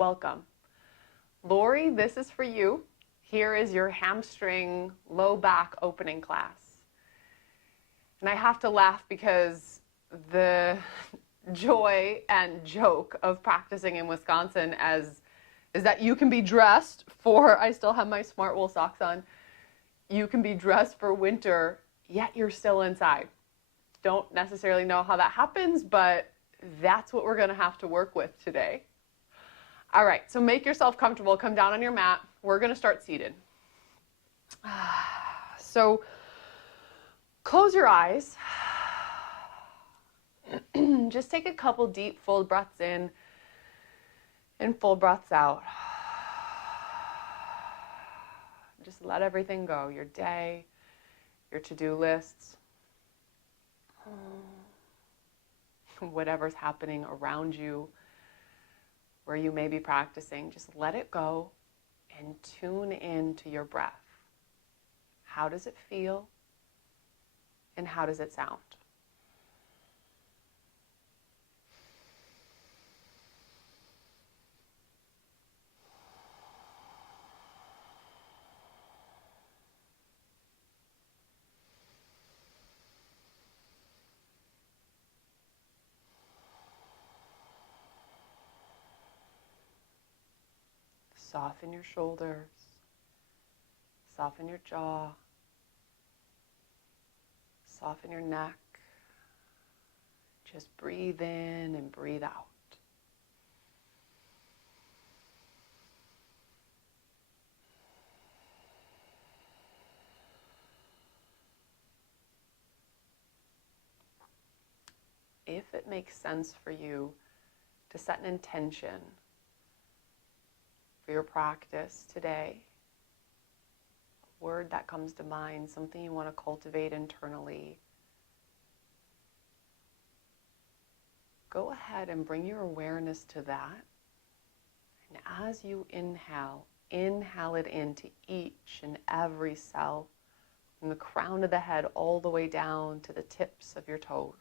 Welcome. Lori, this is for you. Here is your hamstring low back opening class. And I have to laugh because the joy and joke of practicing in Wisconsin is that you can be dressed for, I still have my smart wool socks on, you can be dressed for winter, yet you're still inside. Don't necessarily know how that happens, but that's what we're gonna have to work with today. All right, so make yourself comfortable, come down on your mat. We're gonna start seated. So close your eyes. Just take a couple deep, full breaths in and full breaths out. Just let everything go, your day, your to-do lists, whatever's happening around you, where you may be practicing, just let it go and tune in to your breath. How does it feel? And how does it sound? Soften your shoulders, soften your jaw, soften your neck. Just breathe in and breathe out. If it makes sense for you to set an intention for your practice today, a word that comes to mind, something you want to cultivate internally, go ahead and bring your awareness to that. And as you inhale it into each and every cell, from the crown of the head all the way down to the tips of your toes.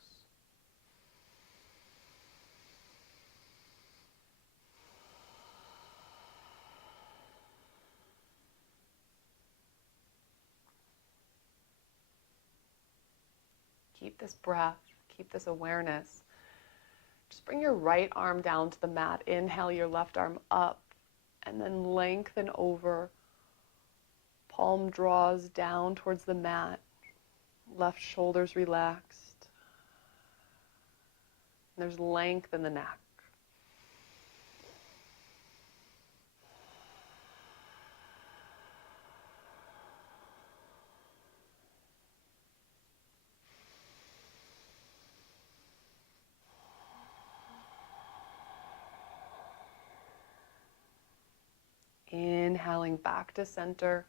Keep this breath, keep this awareness. Just bring your right arm down to the mat. Inhale your left arm up and then lengthen over. Palm draws down towards the mat. Left shoulder's relaxed. And there's length in the neck. Inhaling back to center.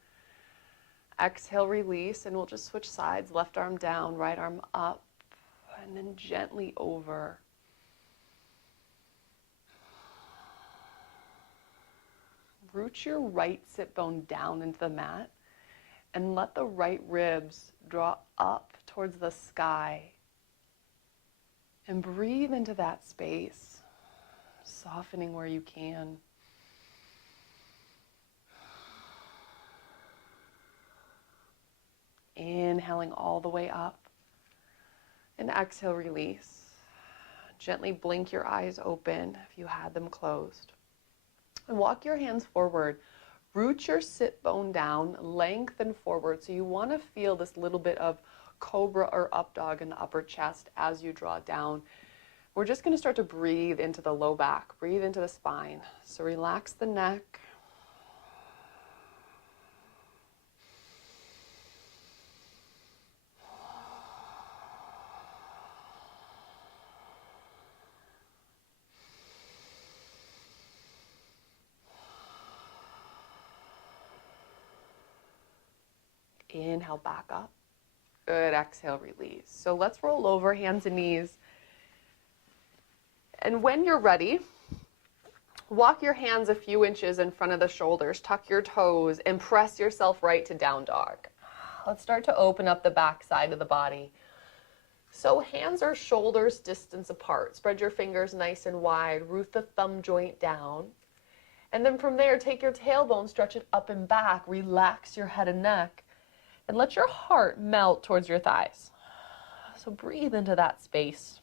Exhale, release, and we'll just switch sides. Left arm down, right arm up, and then gently over. Root your right sit bone down into the mat and let the right ribs draw up towards the sky. And breathe into that space, softening where you can. Inhaling all the way up, and exhale, release. Gently blink your eyes open if you had them closed. And walk your hands forward. Root your sit bone down, lengthen forward. So you want to feel this little bit of cobra or up dog in the upper chest as you draw down. We're just going to start to breathe into the low back, breathe into the spine. So relax the neck. Inhale back up. Good, exhale, release. So let's roll over, hands and knees. And when you're ready, walk your hands a few inches in front of the shoulders, tuck your toes, and press yourself right to down dog. Let's start to open up the back side of the body. So hands are shoulders distance apart. Spread your fingers nice and wide. Root the thumb joint down. And then from there, take your tailbone, stretch it up and back, relax your head and neck, and let your heart melt towards your thighs. So breathe into that space.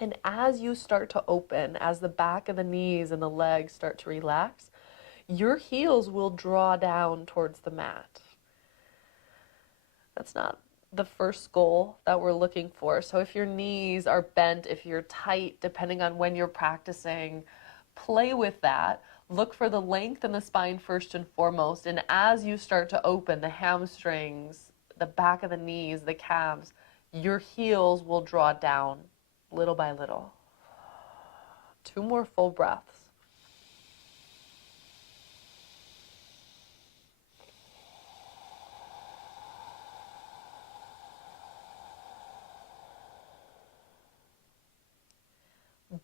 And as you start to open, as the back of the knees and the legs start to relax, your heels will draw down towards the mat. That's not the first goal that we're looking for. So if your knees are bent, if you're tight, depending on when you're practicing, play with that. Look for the length in the spine first and foremost. And as you start to open the hamstrings, the back of the knees, the calves, your heels will draw down little by little. 2 more full breaths.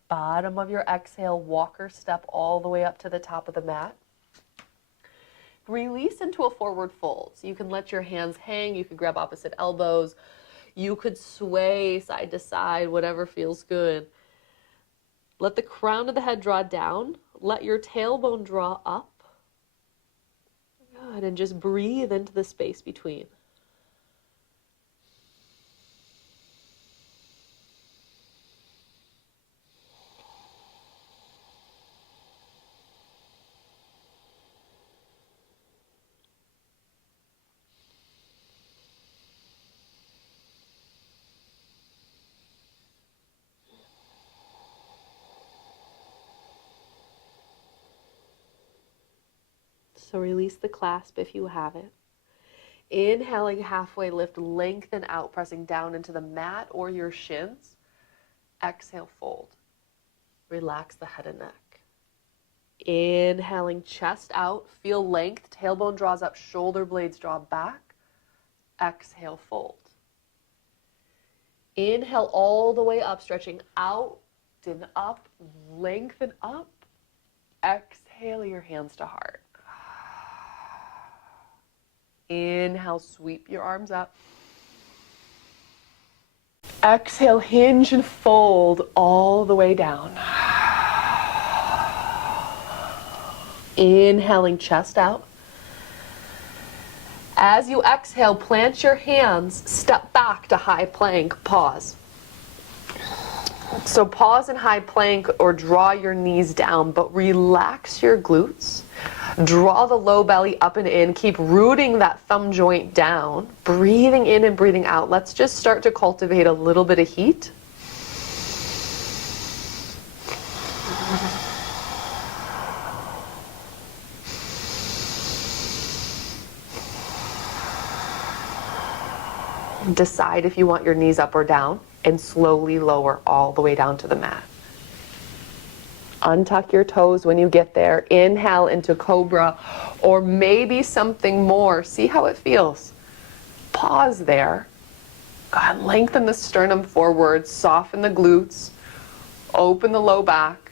Bottom of your exhale, walker step all the way up to the top of the mat. Release into a forward fold. So you can let your hands hang, you can grab opposite elbows, you could sway side to side, whatever feels good. Let the crown of the head draw down, let your tailbone draw up. Good, and just breathe into the space between. So release the clasp if you have it. Inhaling, halfway lift, lengthen out, pressing down into the mat or your shins. Exhale, fold. Relax the head and neck. Inhaling, chest out, feel length, tailbone draws up, shoulder blades draw back. Exhale, fold. Inhale all the way up, stretching out and up, lengthen up. Exhale your hands to heart. Inhale, sweep your arms up. Exhale, hinge and fold all the way down. Inhaling, chest out. As you exhale, plant your hands, step back to high plank, pause. So pause in high plank or draw your knees down, but relax your glutes. Draw the low belly up and in. Keep rooting that thumb joint down. Breathing in and breathing out. Let's just start to cultivate a little bit of heat. Decide if you want your knees up or down, and slowly lower all the way down to the mat. Untuck your toes when you get there. Inhale into cobra, or maybe something more. See how it feels. Pause there. Go ahead, lengthen the sternum forward, soften the glutes, open the low back,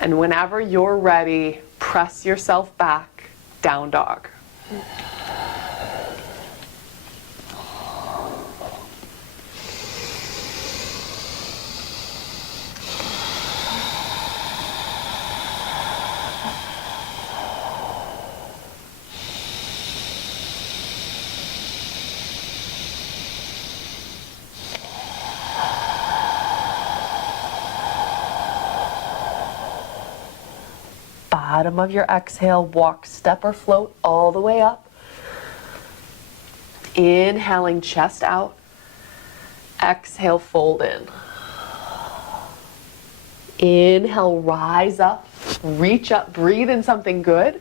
and whenever you're ready, press yourself back, down dog. Bottom of your exhale, walk, step, or float all the way up. Inhaling, chest out. Exhale, fold in. Inhale, rise up, reach up, breathe in something good.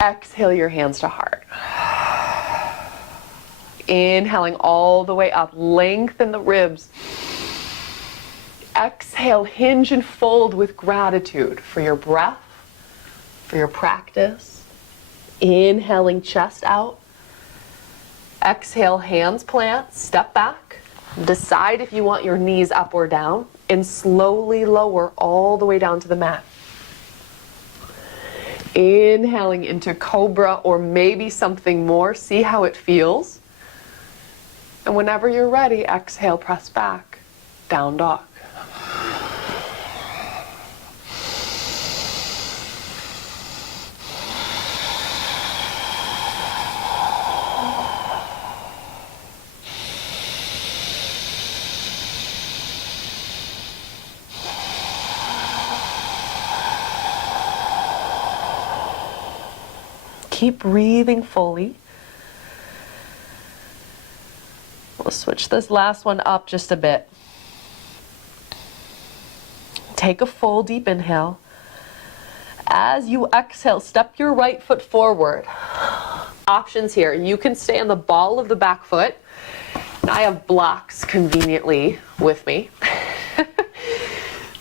Exhale your hands to heart. Inhaling all the way up, lengthen the ribs. Exhale, hinge and fold with gratitude for your breath, for your practice. Inhaling, chest out. Exhale, hands plant, step back. Decide if you want your knees up or down, and slowly lower all the way down to the mat. Inhaling into cobra or maybe something more. See how it feels. And whenever you're ready, exhale, press back, down dog. Keep breathing fully. We'll switch this last one up just a bit. Take a full deep inhale. As you exhale, step your right foot forward. Options here. You can stay on the ball of the back foot. And I have blocks conveniently with me.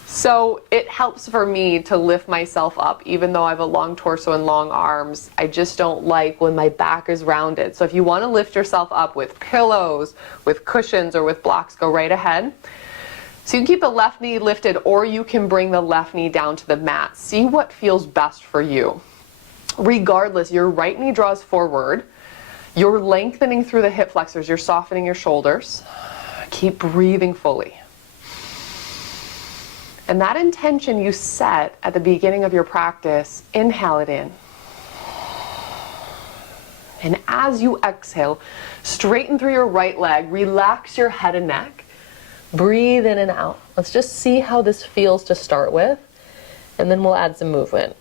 So it helps for me to lift myself up, even though I have a long torso and long arms. I just don't like when my back is rounded. So if you want to lift yourself up with pillows, with cushions, or with blocks, go right ahead. So you can keep the left knee lifted, or you can bring the left knee down to the mat. See what feels best for you. Regardless, your right knee draws forward. You're lengthening through the hip flexors. You're softening your shoulders. Keep breathing fully. And that intention you set at the beginning of your practice, inhale it in. And as you exhale, straighten through your right leg, relax your head and neck. Breathe in and out. Let's just see how this feels to start with, and then we'll add some movement.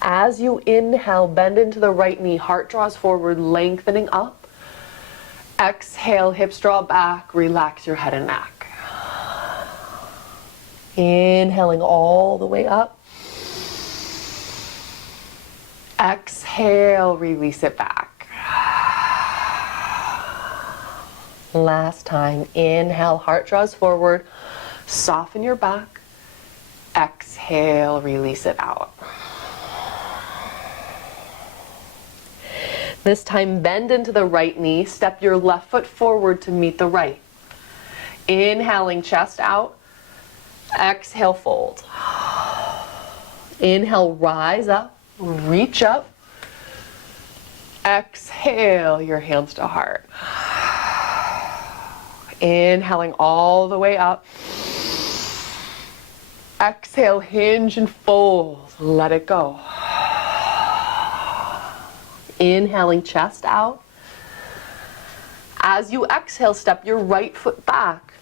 As you inhale, bend into the right knee, heart draws forward, lengthening up. Exhale, hips draw back, relax your head and neck. Inhaling all the way up. Exhale, release it back. Last time, inhale, heart draws forward, soften your back. Exhale, release it out. This time, bend into the right knee, step your left foot forward to meet the right. Inhaling, chest out. Exhale, fold. Inhale, rise up, reach up. Exhale, your hands to heart. Inhaling all the way up. Exhale, hinge and fold. Let it go. Inhaling, chest out. As you exhale, step your right foot back.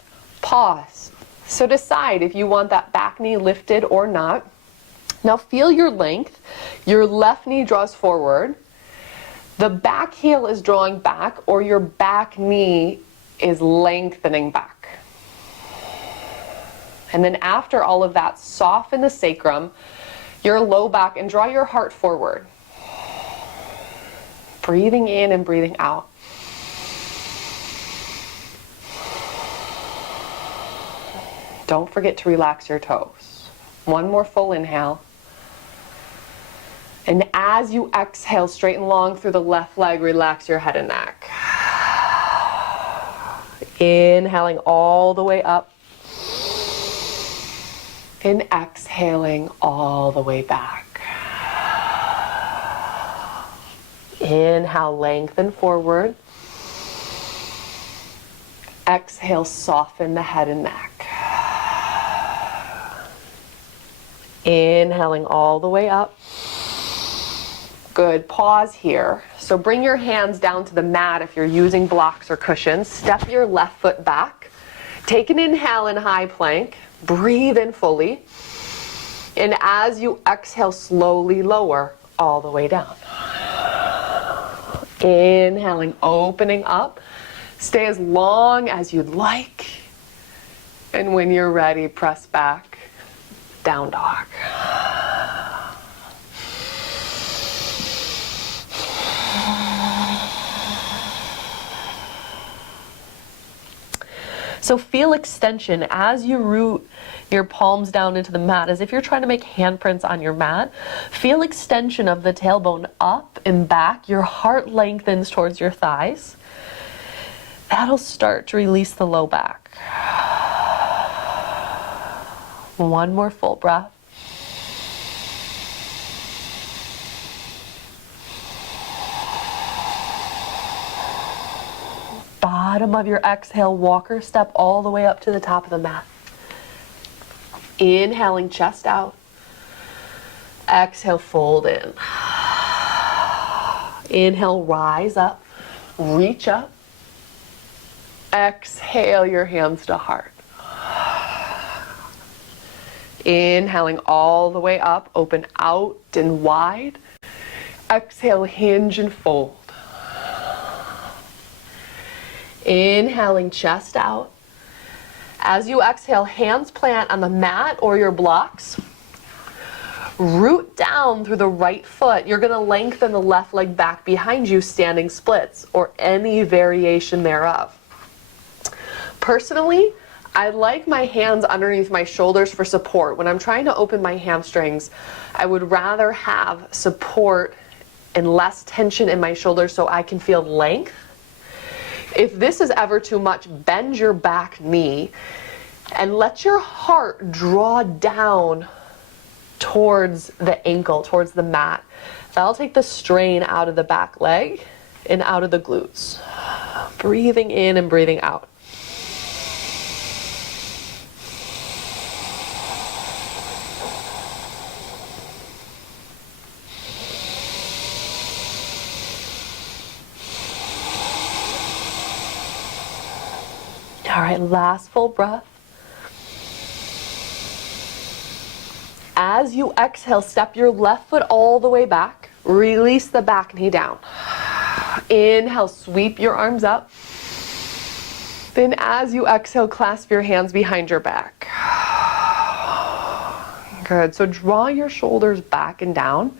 Pause. So decide if you want that back knee lifted or not. Now feel your length. Your left knee draws forward. The back heel is drawing back, or your back knee is lengthening back. And then after all of that, soften the sacrum, your low back, and draw your heart forward. Breathing in and breathing out. Don't forget to relax your toes. One more full inhale. And as you exhale, straighten long through the left leg, relax your head and neck. Inhaling all the way up. And exhaling all the way back. Inhale, lengthen forward. Exhale, soften the head and neck. Inhaling all the way up. Good, pause here. So bring your hands down to the mat if you're using blocks or cushions. Step your left foot back. Take an inhale in high plank. Breathe in fully. And as you exhale, slowly lower all the way down. Inhaling, opening up. Stay as long as you'd like. And when you're ready, press back, down dog. So feel extension as you root your palms down into the mat, as if you're trying to make handprints on your mat. Feel extension of the tailbone up and back. Your heart lengthens towards your thighs. That'll start to release the low back. One more full breath. Bottom of your exhale, walker step all the way up to the top of the mat. Inhaling, chest out. Exhale, fold in. Inhale, rise up, reach up. Exhale your hands to heart. Inhaling all the way up, open out and wide. Exhale, hinge and fold. Inhaling, chest out. As you exhale, hands plant on the mat or your blocks. Root down through the right foot. You're going to lengthen the left leg back behind you, standing splits, or any variation thereof. Personally, I like my hands underneath my shoulders for support. When I'm trying to open my hamstrings, I would rather have support and less tension in my shoulders so I can feel length. If this is ever too much, bend your back knee and let your heart draw down towards the ankle, towards the mat. That'll take the strain out of the back leg and out of the glutes. Breathing in and breathing out. All right, last full breath. As you exhale, step your left foot all the way back. Release the back knee down. Inhale, sweep your arms up. Then as you exhale, clasp your hands behind your back. Good. So draw your shoulders back and down.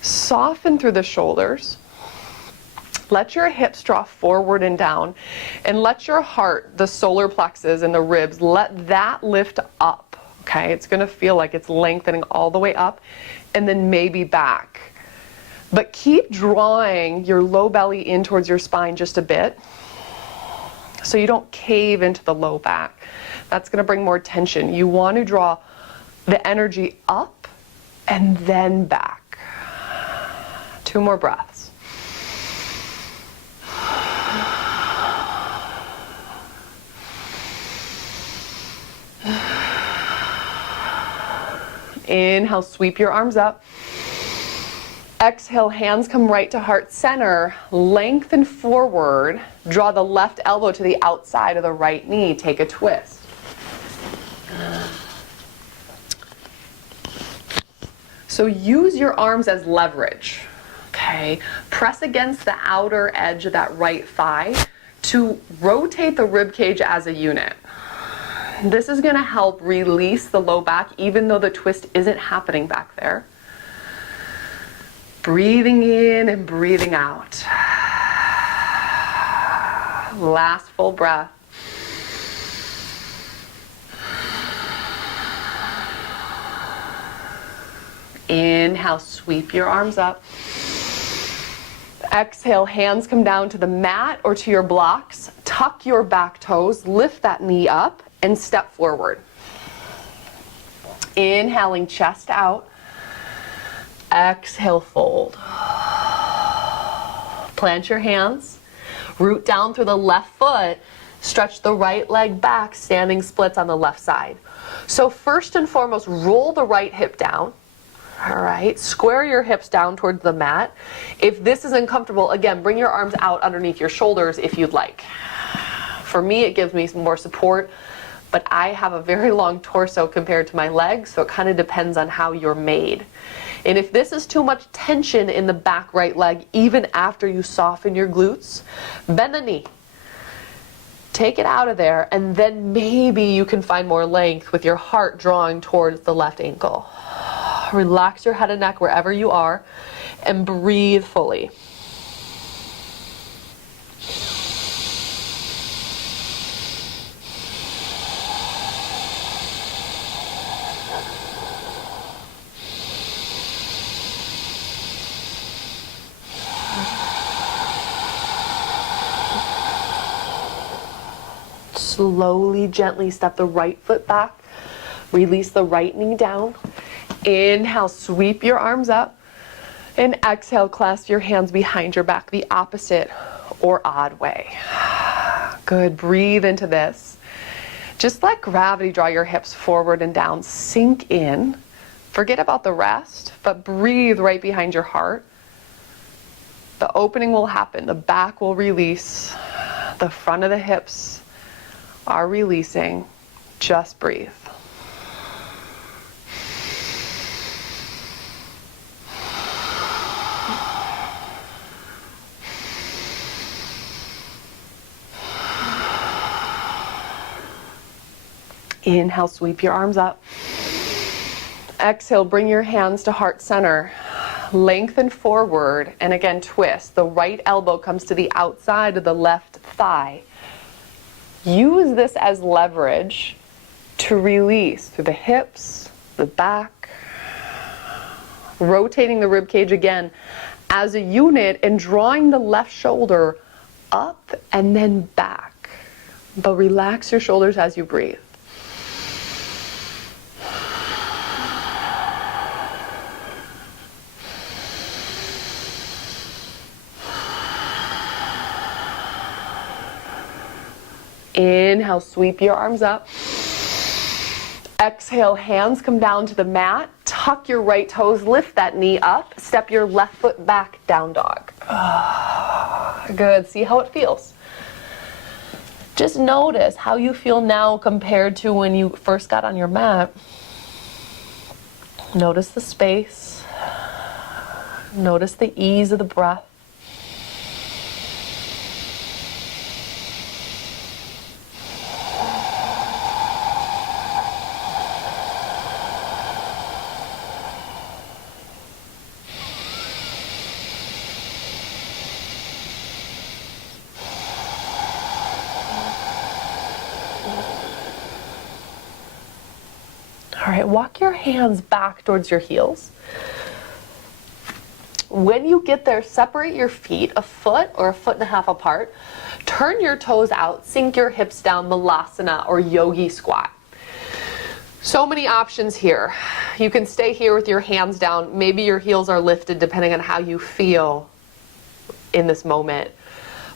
Soften through the shoulders. Let your hips draw forward and down, and let your heart, the solar plexus and the ribs, let that lift up, okay? It's gonna feel like it's lengthening all the way up and then maybe back. But keep drawing your low belly in towards your spine just a bit so you don't cave into the low back. That's gonna bring more tension. You want to draw the energy up and then back. 2 more breaths. Inhale, sweep your arms up. Exhale, hands come right to heart center. Lengthen forward. Draw the left elbow to the outside of the right knee. Take a twist. So use your arms as leverage. Okay? Press against the outer edge of that right thigh to rotate the rib cage as a unit. This is going to help release the low back even though the twist isn't happening back there. Breathing in and breathing out. Last full breath. Inhale, sweep your arms up. Exhale, hands come down to the mat or to your blocks. Tuck your back toes, lift that knee up, and step forward. Inhaling, chest out. Exhale, fold. Plant your hands. Root down through the left foot. Stretch the right leg back, standing splits on the left side. So first and foremost, roll the right hip down. All right, square your hips down towards the mat. If this is uncomfortable, again, bring your arms out underneath your shoulders if you'd like. For me, it gives me some more support, but I have a very long torso compared to my legs, so it kind of depends on how you're made. And if this is too much tension in the back right leg, even after you soften your glutes, bend the knee. Take it out of there, and then maybe you can find more length with your heart drawing towards the left ankle. Relax your head and neck wherever you are, and breathe fully. Slowly, gently step the right foot back. Release the right knee down. Inhale, sweep your arms up. And exhale, clasp your hands behind your back, the opposite or odd way. Good, breathe into this. Just let gravity draw your hips forward and down, sink in. Forget about the rest, but breathe right behind your heart. The opening will happen, the back will release, the front of the hips are releasing. Just breathe. Inhale, sweep your arms up. Exhale, bring your hands to heart center. Lengthen forward, and again, twist. The right elbow comes to the outside of the left thigh. Use this as leverage to release through the hips, the back. Rotating the rib cage again as a unit and drawing the left shoulder up and then back. But relax your shoulders as you breathe. Inhale, sweep your arms up. Exhale, hands come down to the mat. Tuck your right toes, lift that knee up. Step your left foot back, down dog. Good, see how it feels. Just notice how you feel now compared to when you first got on your mat. Notice the space. Notice the ease of the breath. All right, walk your hands back towards your heels. When you get there, separate your feet a foot or a foot and a half apart. Turn your toes out, sink your hips down, Malasana or yogi squat. So many options here. You can stay here with your hands down. Maybe your heels are lifted depending on how you feel in this moment.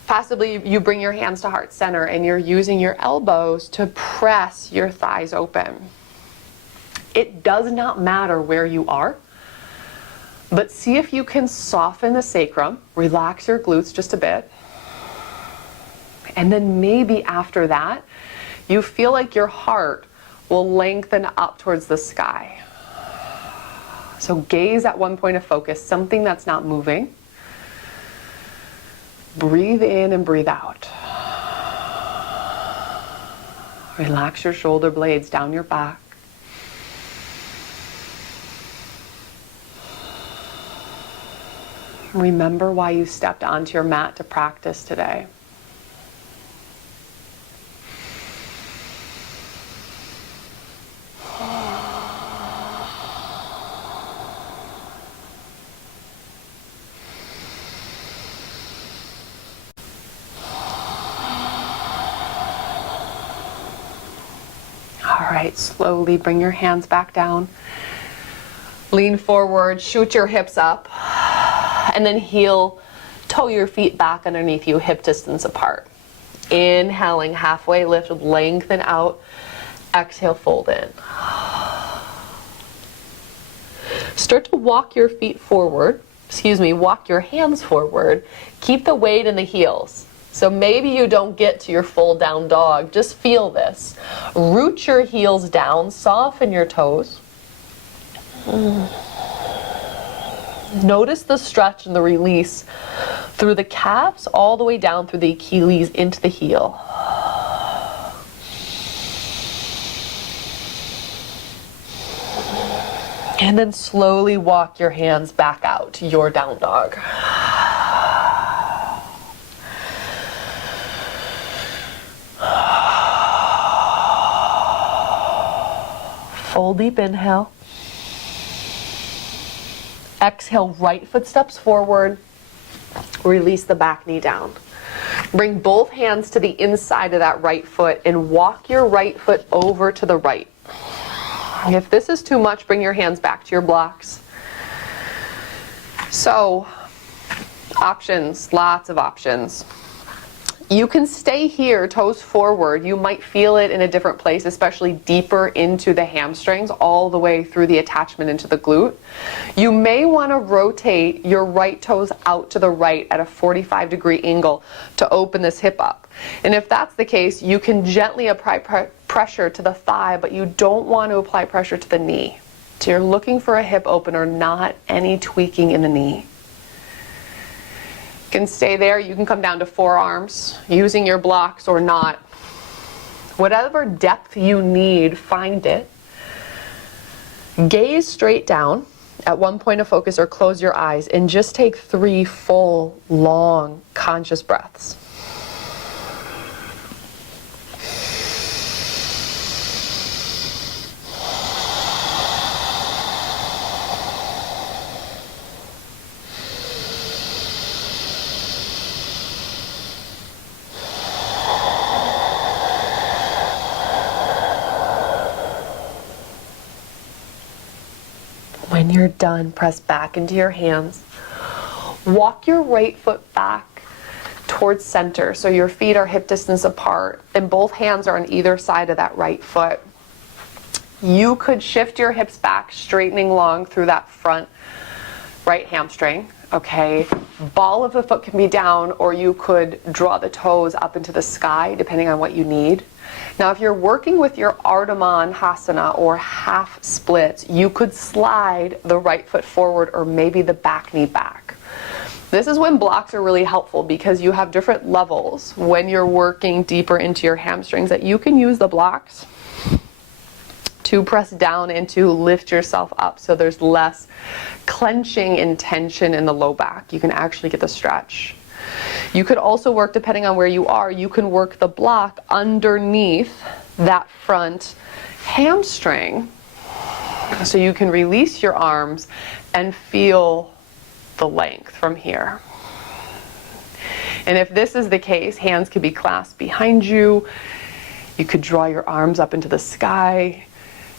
Possibly you bring your hands to heart center and you're using your elbows to press your thighs open. It does not matter where you are, but see if you can soften the sacrum, relax your glutes just a bit, and then maybe after that, you feel like your heart will lengthen up towards the sky. So gaze at one point of focus, something that's not moving. Breathe in and breathe out. Relax your shoulder blades down your back. Remember why you stepped onto your mat to practice today. All right, slowly bring your hands back down. Lean forward, shoot your hips up. And then heel, toe your feet back underneath you, hip distance apart. Inhaling, halfway lift, lengthen out. Exhale, fold in. Start to walk your feet forward. Walk your hands forward. Keep the weight in the heels. So maybe you don't get to your full down dog. Just feel this. Root your heels down, soften your toes. Notice the stretch and the release through the calves all the way down through the Achilles into the heel. And then slowly walk your hands back out to your down dog. Full deep inhale. Exhale, right foot steps forward. Release the back knee down. Bring both hands to the inside of that right foot and walk your right foot over to the right. If this is too much, bring your hands back to your blocks. So, options, lots of options. You can stay here, toes forward. You might feel it in a different place, especially deeper into the hamstrings, all the way through the attachment into the glute. You may want to rotate your right toes out to the right at a 45-degree angle to open this hip up. And if that's the case, you can gently apply pressure to the thigh, but you don't want to apply pressure to the knee. So you're looking for a hip opener, not any tweaking in the knee. You can stay there. You can come down to forearms using your blocks or not. Whatever depth you need, find it. Gaze straight down at one point of focus or close your eyes and just take 3 full, long, conscious breaths. When you're done, press back into your hands. Walk your right foot back towards center so your feet are hip distance apart and both hands are on either side of that right foot. You could shift your hips back, straightening long through that front right hamstring. Okay, ball of the foot can be down, or you could draw the toes up into the sky depending on what you need. Now, if you're working with your Ardha or half splits, you could slide the right foot forward or maybe the back knee back. This is when blocks are really helpful because you have different levels when you're working deeper into your hamstrings that you can use the blocks to press down and to lift yourself up so there's less clenching and tension in the low back. You can actually get the stretch. You could also work, depending on where you are, you can work the block underneath that front hamstring so you can release your arms and feel the length from here. And if this is the case, hands could be clasped behind you. You could draw your arms up into the sky.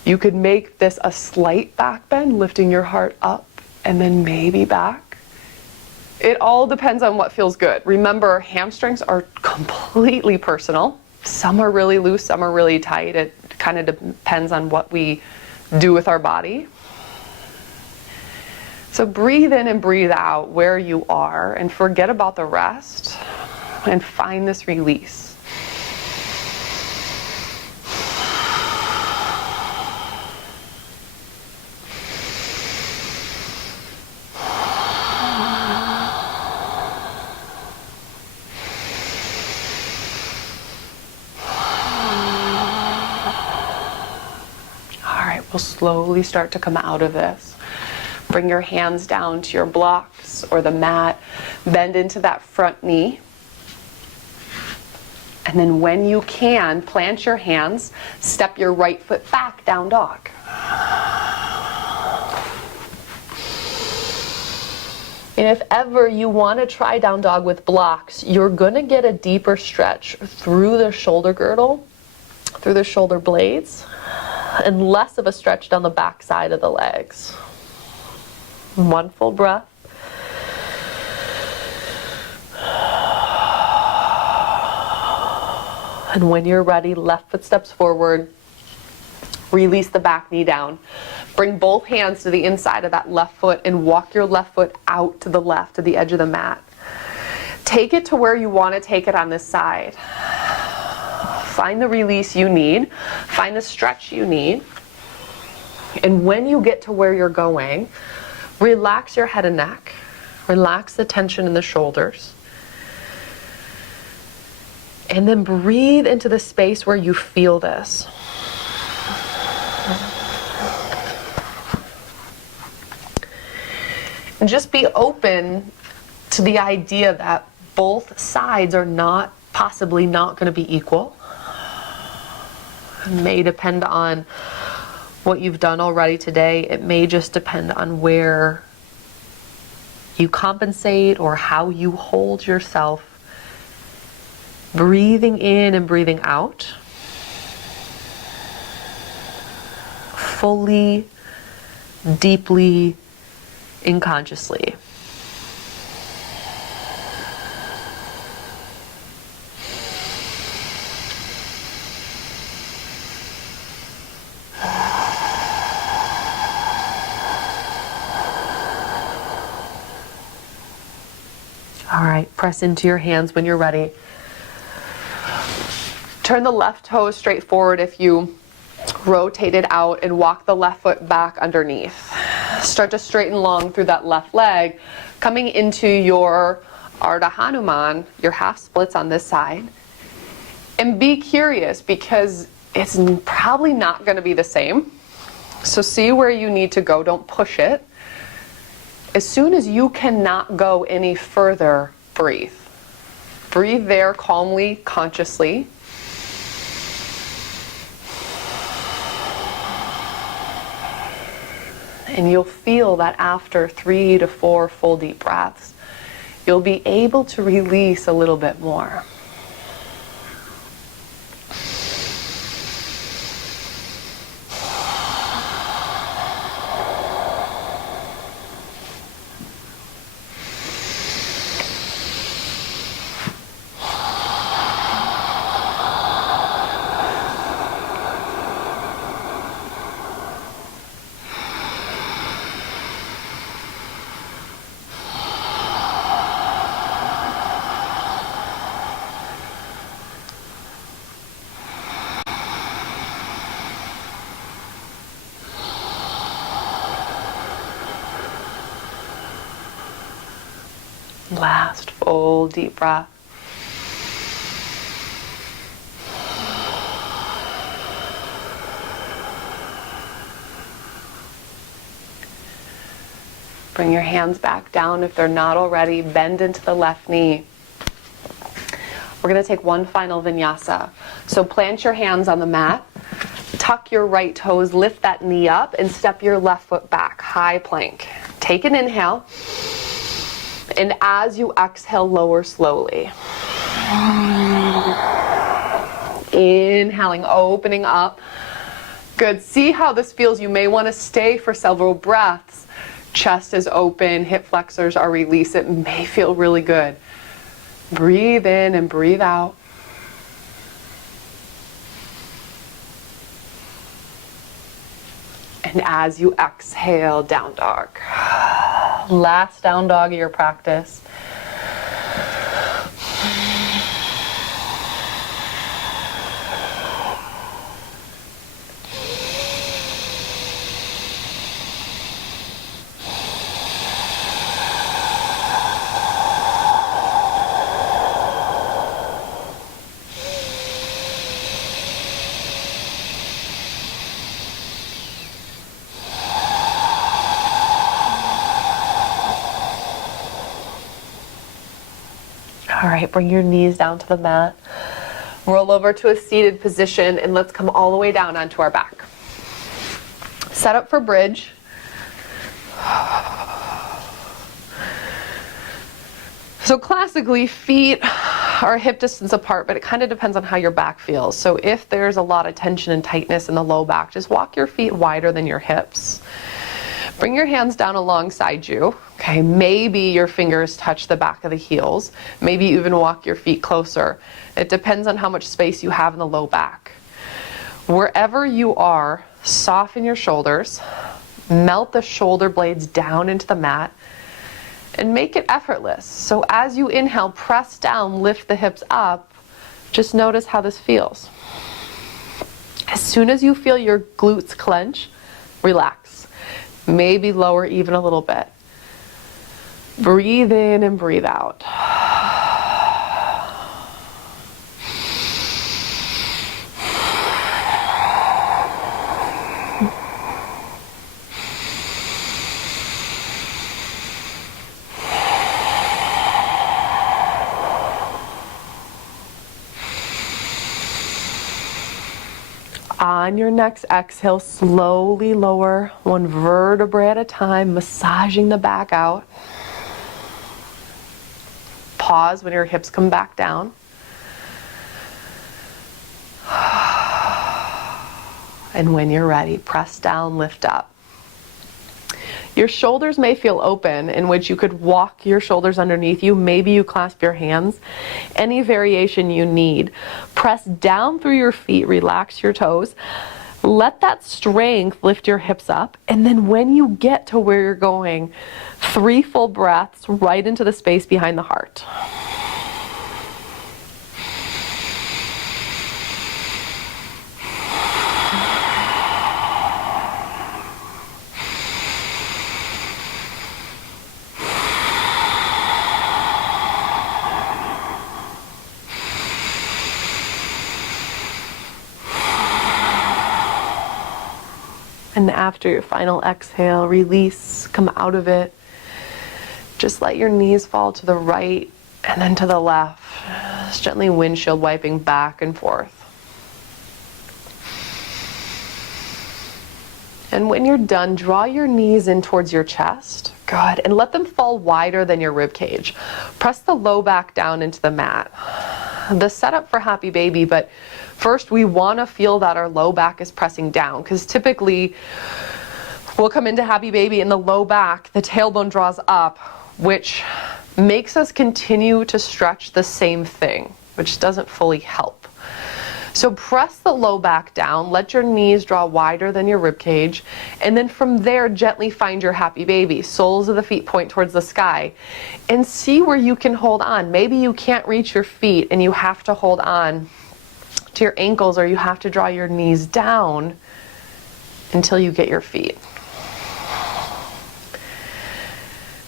You could make this a slight back bend, lifting your heart up and then maybe back. It all depends on what feels good. Remember, hamstrings are completely personal. Some are really loose, some are really tight. It kind of depends on what we do with our body. So breathe in and breathe out where you are and forget about the rest and find this release. We'll slowly start to come out of this. Bring your hands down to your blocks or the mat. Bend into that front knee. And then when you can, plant your hands. Step your right foot back, down dog. And if ever you want to try down dog with blocks, you're going to get a deeper stretch through the shoulder girdle, through the shoulder blades, and less of a stretch down the back side of the legs. One full breath. And when you're ready, left foot steps forward. Release the back knee down. Bring both hands to the inside of that left foot and walk your left foot out to the left, to the edge of the mat. Take it to where you want to take it on this side. Find the release you need. Find the stretch you need. And when you get to where you're going, relax your head and neck. Relax the tension in the shoulders. And then breathe into the space where you feel this. And just be open to the idea that both sides are possibly not going to be equal. It may depend on what you've done already today. It may just depend on where you compensate or how you hold yourself Breathing in and breathing out. Fully, deeply, and consciously. All right, press into your hands when you're ready. Turn the left toe straight forward if you rotate it out, and walk the left foot back underneath. Start to straighten long through that left leg, coming into your Ardha Hanuman, your half splits on this side. And be curious, because it's probably not going to be the same. So see where you need to go, don't push it. As soon as you cannot go any further, breathe. Breathe there calmly, consciously. And you'll feel that after 3 to 4 full deep breaths, you'll be able to release a little bit more. Last full deep breath. Bring your hands back down if they're not already. Bend into the left knee. We're going to take one final vinyasa. So plant your hands on the mat. Tuck your right toes, lift that knee up, and step your left foot back. High plank. Take an inhale. And as you exhale, lower slowly. Inhaling, opening up. Good. See how this feels. You may want to stay for several breaths. Chest is open, hip flexors are released. It may feel really good. Breathe in and breathe out. And as you exhale, down dog. Last down dog of your practice. All right, bring your knees down to the mat. Roll over to a seated position, and let's come all the way down onto our back. Set up for bridge. So classically, feet are hip distance apart, but it kind of depends on how your back feels. So if there's a lot of tension and tightness in the low back, just walk your feet wider than your hips. Bring your hands down alongside you. Okay, maybe your fingers touch the back of the heels. Maybe even walk your feet closer. It depends on how much space you have in the low back. Wherever you are, soften your shoulders, melt the shoulder blades down into the mat, and make it effortless. So as you inhale, press down, lift the hips up. Just notice how this feels. As soon as you feel your glutes clench, relax. Maybe lower even a little bit. Breathe in and breathe out. On your next exhale, slowly lower one vertebrae at a time, massaging the back out. Pause when your hips come back down. And when you're ready, press down, lift up. Your shoulders may feel open, in which you could walk your shoulders underneath you. Maybe you clasp your hands. Any variation you need. Press down through your feet, relax your toes. Let that strength lift your hips up. And then when you get to where you're going, 3 full breaths right into the space behind the heart. And after your final exhale, release, come out of it. Just let your knees fall to the right and then to the left. Just gently windshield wiping back and forth. And when you're done, draw your knees in towards your chest. Good. And let them fall wider than your rib cage. Press the low back down into the mat. The setup for Happy Baby, but first we want to feel that our low back is pressing down, because typically we'll come into Happy Baby in the low back, the tailbone draws up, which makes us continue to stretch the same thing, which doesn't fully help. So press the low back down, let your knees draw wider than your rib cage, and then from there gently find your Happy Baby. Soles of the feet point towards the sky, and see where you can hold on. Maybe you can't reach your feet and you have to hold on to your ankles, or you have to draw your knees down until you get your feet.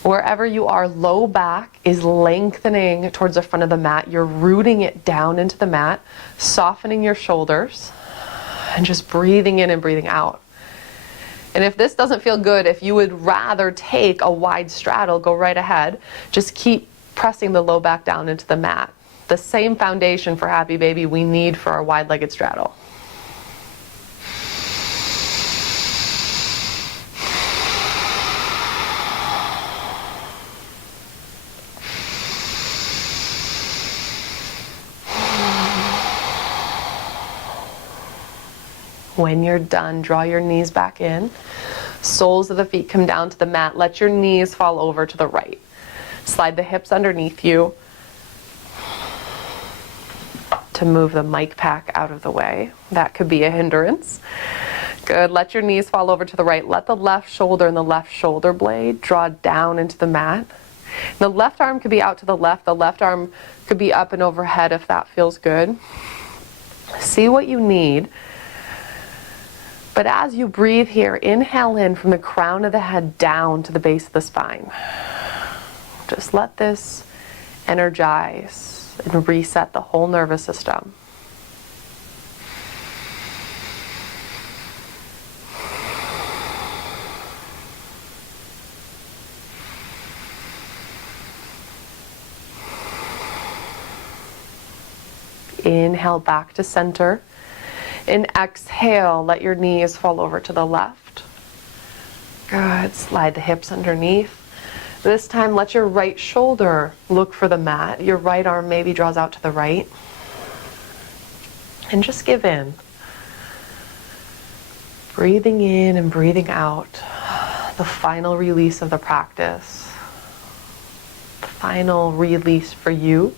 Wherever you are, low back is lengthening towards the front of the mat. You're rooting it down into the mat, softening your shoulders, and just breathing in and breathing out. And if this doesn't feel good, if you would rather take a wide straddle, go right ahead. Just keep pressing the low back down into the mat. The same foundation for Happy Baby we need for our wide-legged straddle. When you're done, draw your knees back in. Soles of the feet come down to the mat. Let your knees fall over to the right. Slide the hips underneath you to move the mic pack out of the way. That could be a hindrance. Good. Let your knees fall over to the right. Let the left shoulder and the left shoulder blade draw down into the mat. The left arm could be out to the left. The left arm could be up and overhead if that feels good. See what you need. But as you breathe here, inhale in from the crown of the head down to the base of the spine. Just let this energize and reset the whole nervous system. Inhale back to center. And exhale, let your knees fall over to the left. Good. Slide the hips underneath. This time, let your right shoulder look for the mat. Your right arm maybe draws out to the right. And just give in. Breathing in and breathing out. The final release of the practice. The final release for you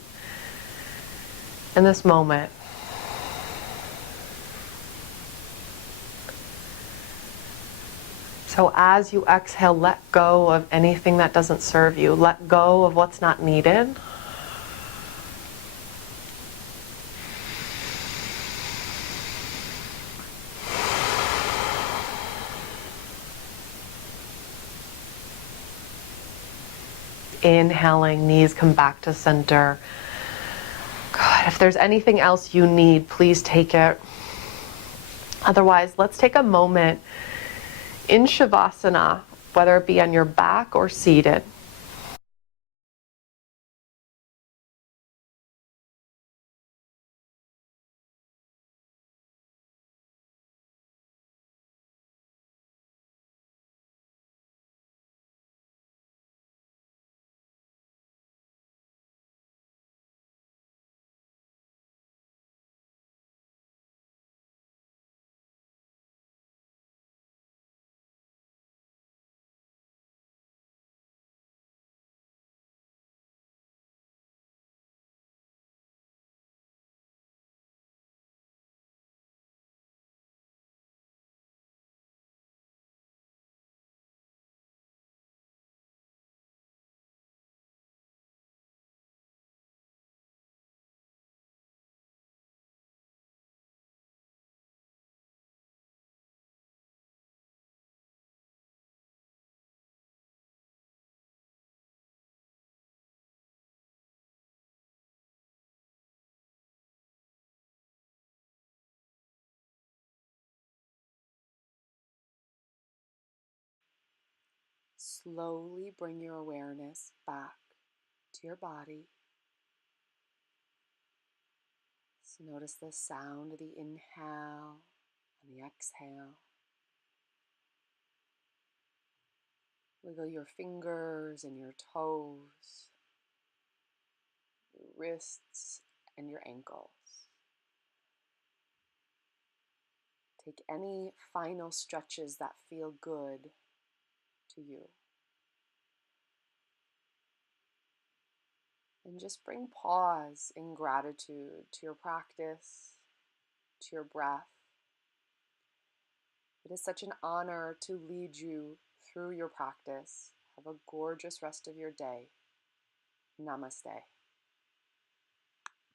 in this moment. So as you exhale, let go of anything that doesn't serve you. Let go of what's not needed. Inhaling, knees come back to center. Good. If there's anything else you need, please take it. Otherwise, let's take a moment in Shavasana, whether it be on your back or seated. slowly bring your awareness back to your body. So notice the sound of the inhale and the exhale. Wiggle your fingers and your toes, your wrists and your ankles. Take any final stretches that feel good to you. And just bring pause in gratitude to your practice, to your breath. It is such an honor to lead you through your practice. Have a gorgeous rest of your day. Namaste.